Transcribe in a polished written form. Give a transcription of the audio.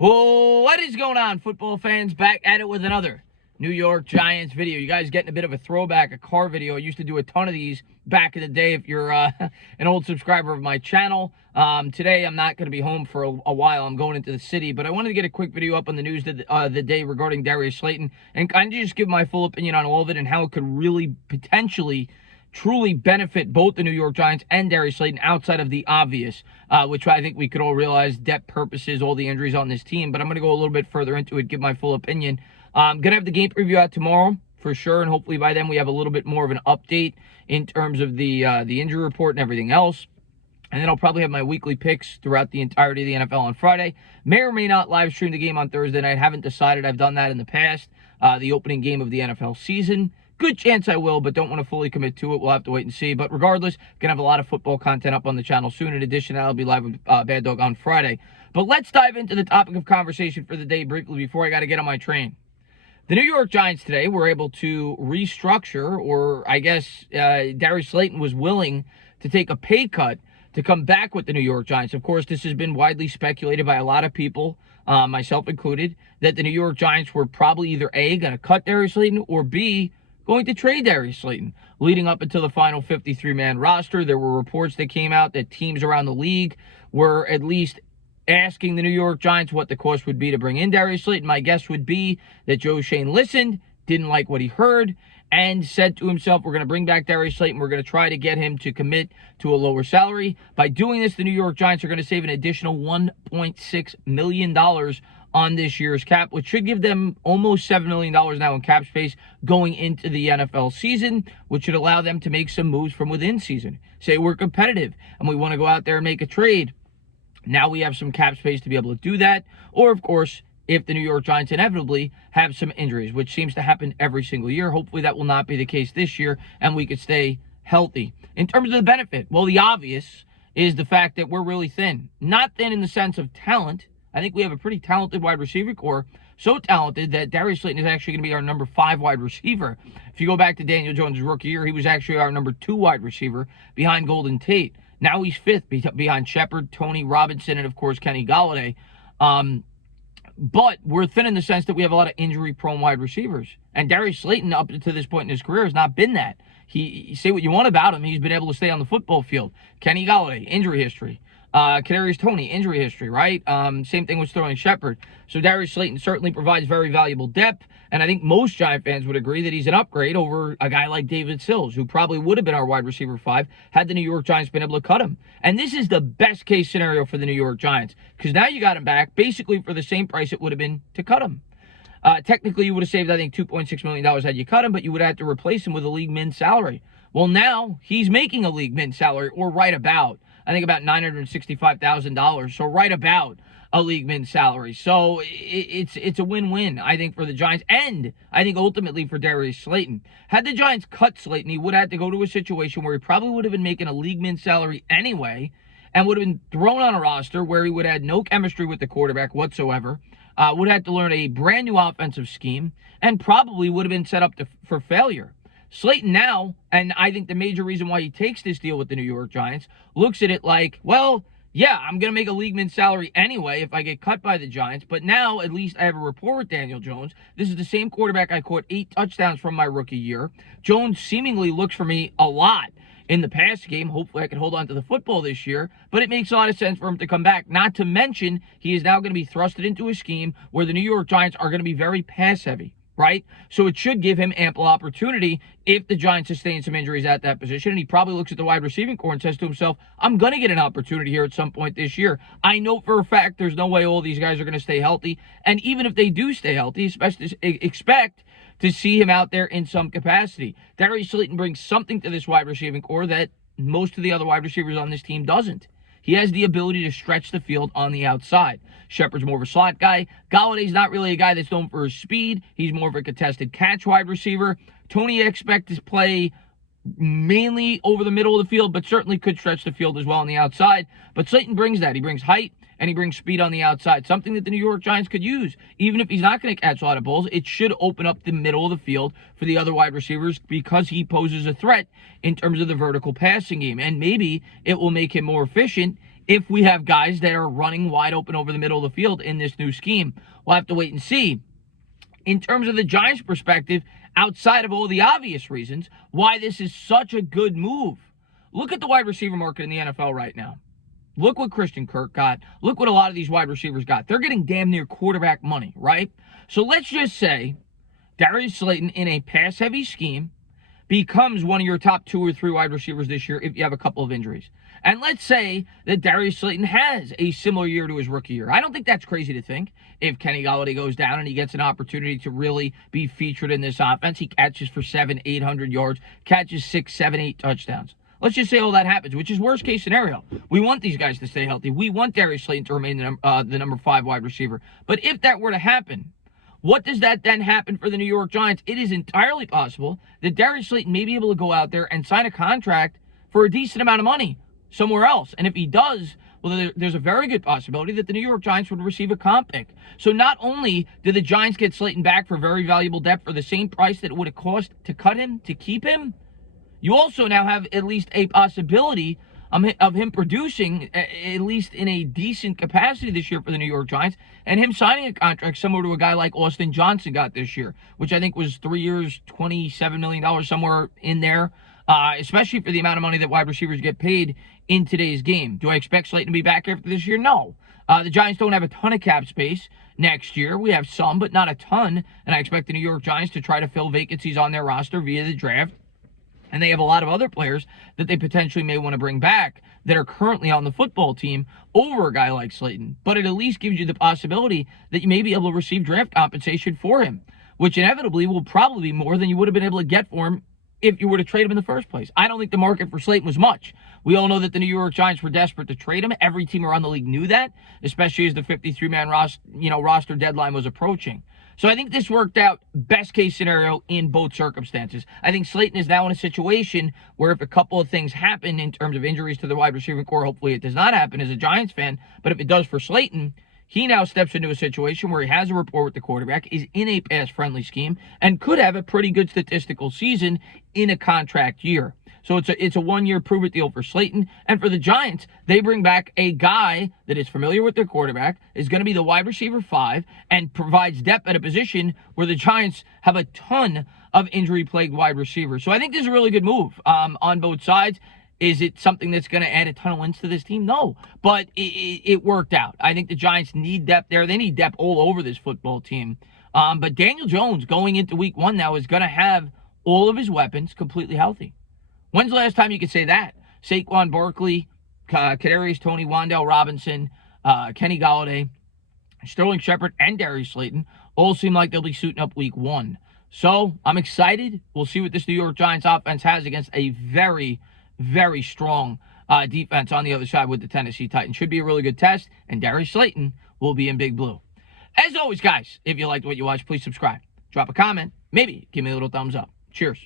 Oh, what is going on, football fans? Back at it with another New York Giants video. You guys getting a bit of a throwback, a car video. I used to do a ton of these back in the day if you're an old subscriber of my channel. Today, I'm not going to be home for a while. I'm going into the city, but I wanted to get a quick video up on the news of the day regarding Darius Slayton and kind of just give my full opinion on all of it and how it could really potentially truly benefit both the New York Giants and Darius Slayton outside of the obvious, which I think we could all realize, depth purposes, all the injuries on this team. But I'm going to go a little bit further into it, give my full opinion. I'm going to have the game preview out tomorrow for sure, and hopefully by then we have a little bit more of an update in terms of the injury report and everything else. And then I'll probably have my weekly picks throughout the entirety of the NFL on Friday. May or may not live stream the game on Thursday night. Haven't decided. I've done that in the past. The opening game of the NFL season. Good chance I will, but don't want to fully commit to it. We'll have to wait and see. But regardless, going to have a lot of football content up on the channel soon. In addition, I'll be live with Bad Dog on Friday. But let's dive into the topic of conversation for the day briefly before I got to get on my train. The New York Giants today were able to restructure, or I guess Darius Slayton was willing to take a pay cut to come back with the New York Giants. Of course, this has been widely speculated by a lot of people, myself included, that the New York Giants were probably either A, going to cut Darius Slayton, or B, going to trade Darius Slayton. Leading up until the final 53-man roster, there were reports that came out that teams around the league were at least asking the New York Giants what the cost would be to bring in Darius Slayton. My guess would be that Joe Schoen listened, didn't like what he heard, and said to himself, we're going to bring back Darius Slayton. We're going to try to get him to commit to a lower salary. By doing this, the New York Giants are going to save an additional $1.6 million on this year's cap, which should give them almost $7 million now in cap space going into the NFL season, which should allow them to make some moves from within season. Say we're competitive and we want to go out there and make a trade. Now we have some cap space to be able to do that. Or, of course, if the New York Giants inevitably have some injuries, which seems to happen every single year. Hopefully that will not be the case this year and we could stay healthy. In terms of the benefit, well, the obvious is the fact that we're really thin. Not thin in the sense of talent. I think we have a pretty talented wide receiver core, so talented that Darius Slayton is actually going to be our number 5 wide receiver. If you go back to Daniel Jones' rookie year, he was actually our number 2 wide receiver behind Golden Tate. Now he's 5th behind Shepard, Tony Robinson, and, of course, Kenny Golladay. But we're thin in the sense that we have a lot of injury-prone wide receivers. And Darius Slayton, up to this point in his career, has not been that. He say what you want about him, he's been able to stay on the football field. Kenny Golladay, injury history. Kadarius Toney, injury history, right? Same thing with Sterling Shepard. So Darius Slayton certainly provides very valuable depth, and I think most Giant fans would agree that he's an upgrade over a guy like David Sills, who probably would have been our wide receiver 5 had the New York Giants been able to cut him. And this is the best case scenario for the New York Giants, because now you got him back basically for the same price it would have been to cut him. Technically, you would have saved, I think, $2.6 million had you cut him, but you would have to replace him with a league min salary. Well, now he's making a league min salary, or right about, I think about $965,000, so right about a league min salary. So it's a win-win, I think, for the Giants, and I think ultimately for Darius Slayton. Had the Giants cut Slayton, he would have had to go to a situation where he probably would have been making a league min salary anyway, and would have been thrown on a roster where he would have had no chemistry with the quarterback whatsoever, would have to learn a brand new offensive scheme, and probably would have been set up for failure. Slayton now, and I think the major reason why he takes this deal with the New York Giants, looks at it like, well, yeah, I'm going to make a league min salary anyway if I get cut by the Giants, but now at least I have a rapport with Daniel Jones. This is the same quarterback I caught 8 touchdowns from my rookie year. Jones seemingly looks for me a lot in the pass game. Hopefully I can hold on to the football this year, but it makes a lot of sense for him to come back. Not to mention, he is now going to be thrusted into a scheme where the New York Giants are going to be very pass-heavy. Right? So it should give him ample opportunity if the Giants sustain some injuries at that position. And he probably looks at the wide receiving core and says to himself, I'm going to get an opportunity here at some point this year. I know for a fact there's no way all these guys are going to stay healthy. And even if they do stay healthy, especially expect to see him out there in some capacity. Darius Slayton brings something to this wide receiving core that most of the other wide receivers on this team doesn't. He has the ability to stretch the field on the outside. Shepard's more of a slot guy. Galladay's not really a guy that's known for his speed. He's more of a contested catch wide receiver. Tony, I expect to play mainly over the middle of the field, but certainly could stretch the field as well on the outside. But Slayton brings that. He brings height, and he brings speed on the outside, something that the New York Giants could use. Even if he's not going to catch a lot of balls, it should open up the middle of the field for the other wide receivers because he poses a threat in terms of the vertical passing game. And maybe it will make him more efficient if we have guys that are running wide open over the middle of the field in this new scheme. We'll have to wait and see. In terms of the Giants' perspective, outside of all the obvious reasons why this is such a good move, look at the wide receiver market in the NFL right now. Look what Christian Kirk got. Look what a lot of these wide receivers got. They're getting damn near quarterback money, right? So let's just say Darius Slayton in a pass-heavy scheme becomes one of your top 2 or 3 wide receivers this year if you have a couple of injuries. And let's say that Darius Slayton has a similar year to his rookie year. I don't think that's crazy to think. If Kenny Golladay goes down and he gets an opportunity to really be featured in this offense, he catches for 700, 800 yards, catches 6, 7, 8 touchdowns. Let's just say all that happens, which is worst case scenario. We want these guys to stay healthy. We want Darius Slayton to remain the number 5 wide receiver. But if that were to happen, what does that then happen for the New York Giants? It is entirely possible that Darius Slayton may be able to go out there and sign a contract for a decent amount of money somewhere else. And if he does, well, there's a very good possibility that the New York Giants would receive a comp pick. So not only did the Giants get Slayton back for very valuable depth for the same price that it would have cost to cut him, to keep him, you also now have at least a possibility of him producing, at least in a decent capacity this year for the New York Giants, and him signing a contract similar to a guy like Austin Johnson got this year, which I think was 3 years, $27 million, somewhere in there, especially for the amount of money that wide receivers get paid in today's game. Do I expect Slayton to be back after this year? No. The Giants don't have a ton of cap space next year. We have some, but not a ton, and I expect the New York Giants to try to fill vacancies on their roster via the draft. And they have a lot of other players that they potentially may want to bring back that are currently on the football team over a guy like Slayton. But it at least gives you the possibility that you may be able to receive draft compensation for him, which inevitably will probably be more than you would have been able to get for him if you were to trade him in the first place. I don't think the market for Slayton was much. We all know that the New York Giants were desperate to trade him. Every team around the league knew that, especially as the 53-man roster deadline was approaching. So I think this worked out best case scenario in both circumstances. I think Slayton is now in a situation where if a couple of things happen in terms of injuries to the wide receiving core, hopefully it does not happen as a Giants fan, but if it does for Slayton, he now steps into a situation where he has a rapport with the quarterback, is in a pass-friendly scheme, and could have a pretty good statistical season in a contract year. So it's a one-year prove-it deal for Slayton. And for the Giants, they bring back a guy that is familiar with their quarterback, is going to be the wide receiver 5, and provides depth at a position where the Giants have a ton of injury-plagued wide receivers. So I think this is a really good move on both sides. Is it something that's going to add a ton of wins to this team? No, but it worked out. I think the Giants need depth there. They need depth all over this football team. But Daniel Jones going into week 1 now is going to have all of his weapons completely healthy. When's the last time you could say that? Saquon Barkley, Kadarius Toney, Wan'Dale Robinson, Kenny Golladay, Sterling Shepard, and Darius Slayton all seem like they'll be suiting up week 1. So I'm excited. We'll see what this New York Giants offense has against a very, very strong defense on the other side with the Tennessee Titans. Should be a really good test, and Darius Slayton will be in Big Blue. As always, guys, if you liked what you watched, please subscribe. Drop a comment. Maybe give me a little thumbs up. Cheers.